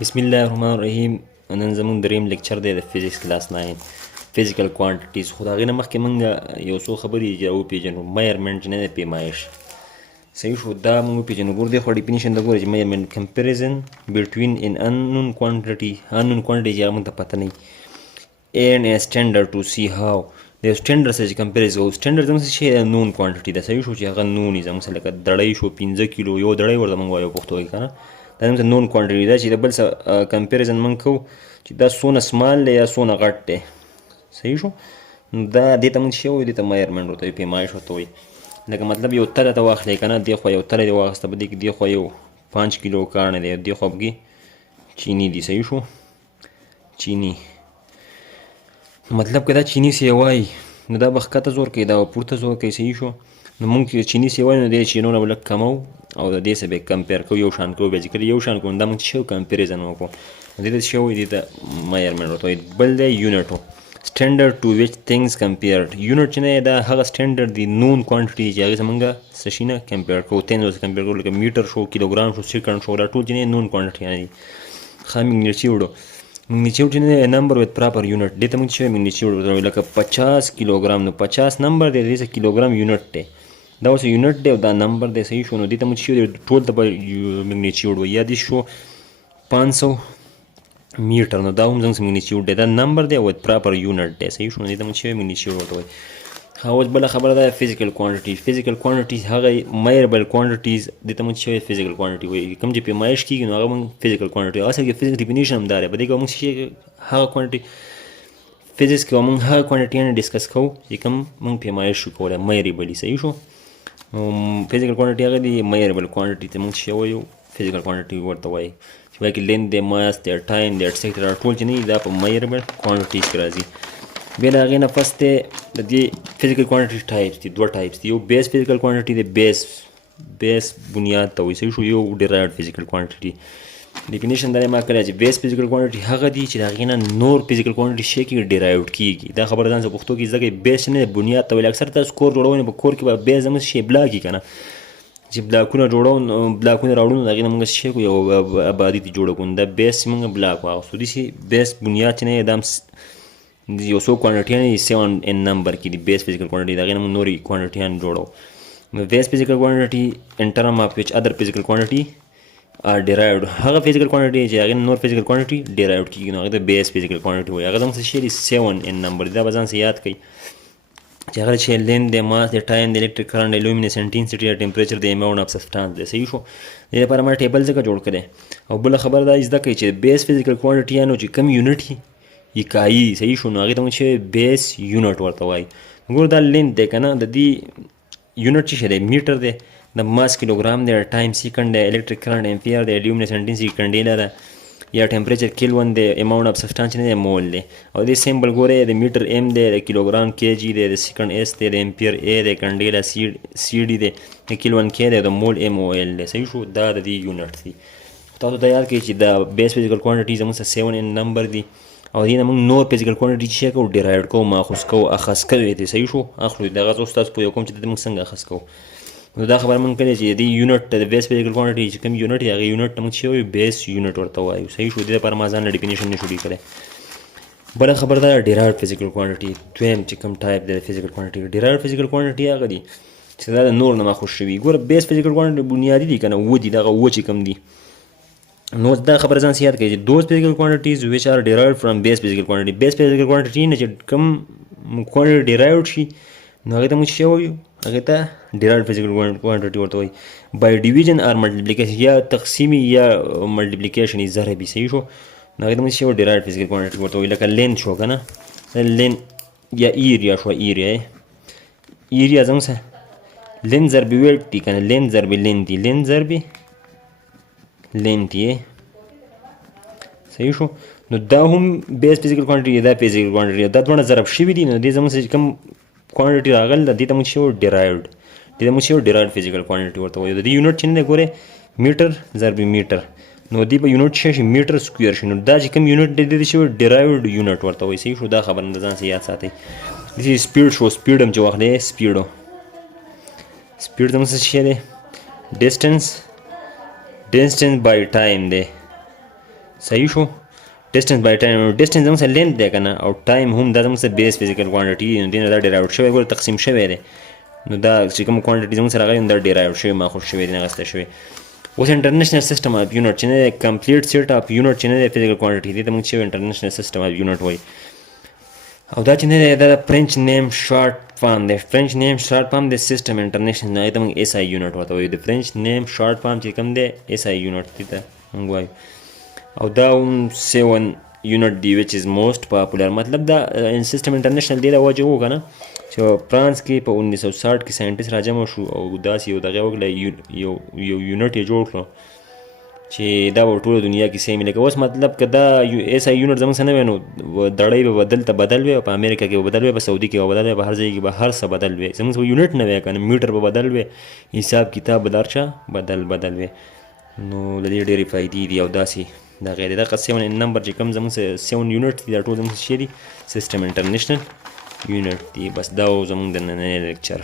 بسم الله الرحمن الرحیم. نن زموږ دریم لیکچر دی د فزیکس کلاس 9 فزیکل کوانټیټیز. خو د هغې نه مخکې موږ یو څو خبرې وپېژنو. میرمنټ چې نه دی پیمایش، صحیح شو. دا موږ وپېژنو. ګور دی خو ډیفینیشن د ګوره چې میرمنټ کمپیریزن بټوین ان اننون کوانټیټي چې هغه موږ ته پته نه وي and a standard to see how د سټینډرډ سره چې کمپیریز کوو. سټینډرډ زموږ څه شی نون کوانټیټي ده، صحیح شو، چې هغه نون یې زموږ سره لکه دړی شو 15 کیلو، یو دړی ورته موږ وایو پښتو کې که نه، دا زموږ نون کوانټیټي ده چې د بل سره کمپیریزن موږ کوو چې دا څونه سمال دی یا څونه غټ دی، صحیح شو. دا دې ته موږ څه وایو؟ دې ته میرمنټ ورته وایي، پیمایش ورته وایي. لکه مطلب یو تله ته واخلئ که نه، دې خوا یو تله دې واخیسته، په دې کې دې خوا یو 5 کیلو کاڼی دی، دې خوا پکې چینی دي، صحیح شو، چینی. مطلب که دا چینی سیوای نو دا به ښکته زور کوي، دا به پورته زور کوي، صحیح شو. نو موږ چې چینی سیوای نو دې چینونه به لږ کمو او د دې سره به کمپیر کوو، یو شان کوو. بیا چې کله یو شان کوو نو دا موږ څه شی کمپیریزن وکړو، نو دې ته څه شی وایي؟ دې ته میرمنټ ورته وایي. بل دی یونټ و، سټینډرډ ټو ویچ تھنګز کمپیرډ. یونټ چې نه دی دا هغه سټینډرډ دی نون کوانټیټي چې هغې سره موږ څه شي نه کمپیر کوو، تھنګز سره کمپیر کوو، لکه میټر شو، کیلوګرام شو، سیکنډ شو، دا ټول چې نه نون کوانټیټیانې دي. ښه میګنیچیوډ میګنیچیوډ چې نه دی نمبر ویت پراپر یونټ، دې ته موږ څه وایو؟ میګنیچیوډ ورته وایو. لکه 50 کیلوګرام، نو 50 نمبر دی، دې سره کیلوګرام یونټ دی، دا اوس یونټ دی او دا نمبر دی، صحیح شو. نو دې ته موږ څه وایو؟ ټول ته به میګنیچیوډ وایي. یا دې شو 500 میټر، نو دا هم زموږ میګنیچیوډ دی، دا نمبر دی او پراپر یونټ دی، صحیح شو. نو دې ته موږ څه وایو؟ میګنیچیوډ ورته وایي. اوس بله خبره ده فزیکل کوانټیټیز. فزیکل کوانټیټیز هغه میربل کوانټیټیز، دې ته موږ څه وایي؟ فزیکل کوانټیټي وایي. کوم چې پیمایش کېږي نو هغه موږ فزیکل کوانټیټي. اصل کې فزیکل ډیفینیشن هم دا دی، په دې کې موږ څه شي هغه کوانټیټي فزیکس کې موږ هغه کوانټیټیانې ډسکس کوو چې کوم موږ پیمایش شو کولی، میربلي، صحیح شو. فزیکل کوانټیټي هغه دی، میربل کوانټیټي ته موږ څه وایو؟ فزیکل کوانټیټي ورته وایي. چې وایي کې لینث دی، ماس دی، ټایم دی، ایټسیټرا، ټول چې نه دي دا په میربل کوانټیټیز کې راځي. بیا د هغې نه فسټ دی د دې فزیکل کوانټیټي ټایپس دي، دوه ټایپس دي. یو بیس فزیکل کوانټیټي دی، بیس بنیاد ته وایي، صحیح شو. یو ډیرایوډ فزیکل کوانټیټي. ډیفینیشن دا ما کړی چې بیس فزیکل کوانټیټي هغه دي چې د هغې نه نور فزیکل کوانټیټي شی کې ډیرایوډ کېږي. دا خبره ځان سره پښتو کې زده کوئ. بیس نه بنیاد ته ویل. اکثر تاسو کور جوړوئ نو په کور کې به بیس زموږ شی بلاک وي که نه، چې بلاکونه جوړو، بلاکونه راوړو نو د هغې نه موږ څه شی کوو؟ یو ابادي ته جوړه کوو. دا بیس موږ بلاک واخیستو. داسې بیس بنیاد چې نه دی دا یو څو کوانټیټیانې 7 ان نمبر کې دي، بیس فزیکل کوانټیټي. د هغې نه موږ نورې کوانټیټیان جوړو. بیس فزیکل کوانټیټي ان ټرم اف وچ ادر فزیکل کوانټیټي آر ډیرایوډ. هغه فزیکل کوانټیټي چې هغې نه نور فزیکل کوانټیټي ډیرایوډ کېږي نو هغې ته بیس فزیکل کوانټیټي وایي. هغه زموږ څه شی دي؟ 7 ان نمبر دي. دا به ځان سره یاد کړئ چې هغه چې لینث دی، ماس دی، ټایم دی، الکتریک کرنټ دی، لومینس انټینسټي دی، ټمپریچر دی، اماونټ اف سبسټانس دی، صحیح شو. دې لپاره ما ټیبل ځکه جوړ کړی. او بله خبره دا زده کړئ چې بیس فزیکل کوانټیټیانو چې کوم یونټ یکایي، صحیح شو، نو هغې ته موږ چې بیس یونټ ورته وایي. ګوره دا لینث دی که نه، د دې یونټ څه شی دی؟ میټر دی، د ماس کیلوګرام دی، ټایم سیکنډ دی، الکتریک کرنټ امپیر دی، لومینس انټینسټي کنډیلا ده، یا ټمپریچر کیلون دی، اماونټ اف سبسټانس نه دی مول دی. او دې سیمبل ګورئ د میټر ایم دی، د کیلوګرام کې جی دی، د سیکنډ ایس دی، د امپیر ای دی، کنډیلا سی ډي دی، د کیلون کې دی، د مول ایم او ایل دی، صحیح شو. دا د دې یونټ دي. تاسو ته یاد کړئ چې دا بیس فزیکل کوانټیټي زموږ سره 7 ان نمبر دي. او دې نه موږ نور فزیکل کوانټیټي چې کوو ډیرایوډ کوو، ماخوذ کوو، اخذ کوو دې، صحیح شو. اخلو دغه اوس تاسو پوه کوم چې دې موږ څنګه اخذ کوو. نو دا خبره موږ کړې چې دې یونټ ته د بیس فزیکل کوانټیټي چې کوم یونټ دی هغې یونټ ته موږ څه وایو؟ بیس یونټ ورته وایو، صحیح شو. دې لپاره ما ځان له ډیفینیشن نه شو لیکلی. بله خبره دا ډیرایوډ فزیکل کوانټیټي، دویم چې کوم ټایپ دی د فزیکل کوانټیټي. ډیرایوډ فزیکل کوانټیټي هغه دي چې دا د نور نه ماخوذ شوي. ګوره بیس فزیکل کوانټیټي بنیادي دي که نه، اووه دي، دغه اووه چې کوم دي. نو دا خبره ځان سره یاد کړئ چې دوز فزیکل کوانټیټیز ویچ آر ډیرایوډ فرام بیس فزیکل کوانټیټي. بیس فزیکل کوانټیټي نه چې کوم کوانټیټي ډیرایوډ شي نو هغې ته موږ څه وایو؟ هغې ته ډیرایوډ فزیکل کوانټیټي ورته وایي. بای ډیویژن آر ملټیپلیکیشن، یا تقسیمي یا ملټیپلیکیشن یې ضربي، صحیح شو. نو هغې ته موږ څه وایو؟ ډیرایوډ فزیکل کوانټیټي ورته وایي. لکه لینث شو که نه، لینث یا ایریا شو، ایریا زموږ سره لینث ضربې ویټ دي که نه، لینث ضربې لینث دي، لینث ضربې لینث یې، صحیح شو. نو دا هم بیس فزیکل کوانټیټي، دا فزیکل کوانټیټي، دا دواړه ضرب شوي دي. نو دې زموږ چې کوم کوانټیټي راغله دې ته موږ څه وایو؟ ډیرایوډ. دې ته موږ څه وایو؟ ډیرایوډ فزیکل کوانټیټي ورته وایو. د دې یونټ چې نه دی ګورئ میټر ضربې میټر، نو دې په یونټ څه شي؟ میټر سکویر شي. نو دا چې کوم یونټ دی دې څه وایو؟ ډیرایوډ یونټ ورته وایي، صحیح شو. دا خبره د ځان سره یاد ساتئ. داسې سپیډ شو، سپیډ هم چې واخلئ، سپیډ زموږ څه شی دی؟ ډسټنس بای ټایم دی، صحیح شو. ډیسټنس بای ټایم، ډیسټنس زموږ سره لینث دی که نه، او ټایم هم دا زموږ سره بیس فزیکل کوانټټي دی، نو دې نه دا ډیرایوډ شوی ګوره تقسیم شوی دی. نو دا چې کوم کوانټټي زموږ سره راغلی دا ډیرایوډ شوی ماخوذ شوی دی اخیستی شوی. اوس انټرنیشنل سیسټم اف یونټ چې نه دی کمپلیټ سیټ اف یونټ چې نه دی فزیکل کوانټټي دې ته موږ چې انټرنیشنل سیسټم اف یونټ وایي. او دا چې نه دی دا فرنچ نیم شارټ فارم دی، فرنچ نیم شارټ فارم دی سیسټم انټرنیشنل، نو هغې ته موږ ایس آی یونټ ورته وایو. د فرنچ نیم شارټ فارم چې کوم دی ایس آی یونټ دې ته موږ وایو. او دا هم 7 یونټ دی وچ از موسٹ پاپولر. مطلب دا سیسټم انټرنیشنل دی دا وجه و که نه چې فرانس کې په 1960 کې ساینټیسټ راجمع شو او داسې یو دغه وکړه یو یونټ یې جوړ کړو چې دا به ټوله دنیا کې سیم. لکه اوس مطلب که دا ایس آی یونټ زموږ څه نه وی نو دړۍ به دلته بدل وي، په امریکا کې به بدل وي، په سعودي کې به بدل وي، په هر ځای کې به هر څه بدل وي. زموږ څه یونټ نه وی که نه، میټر به بدل وي، حساب کتاب به د هر چا بدل وي. نو د دې ډېرې فایدې دي او داسې دا غیر دغه 7 نمبر چې کوم زموږ 7 یونټ دي دا ټول زموږ څه دي سیسټم انټرنیشنل یونټ دي. بس دا زموږ د نننی لیکچر.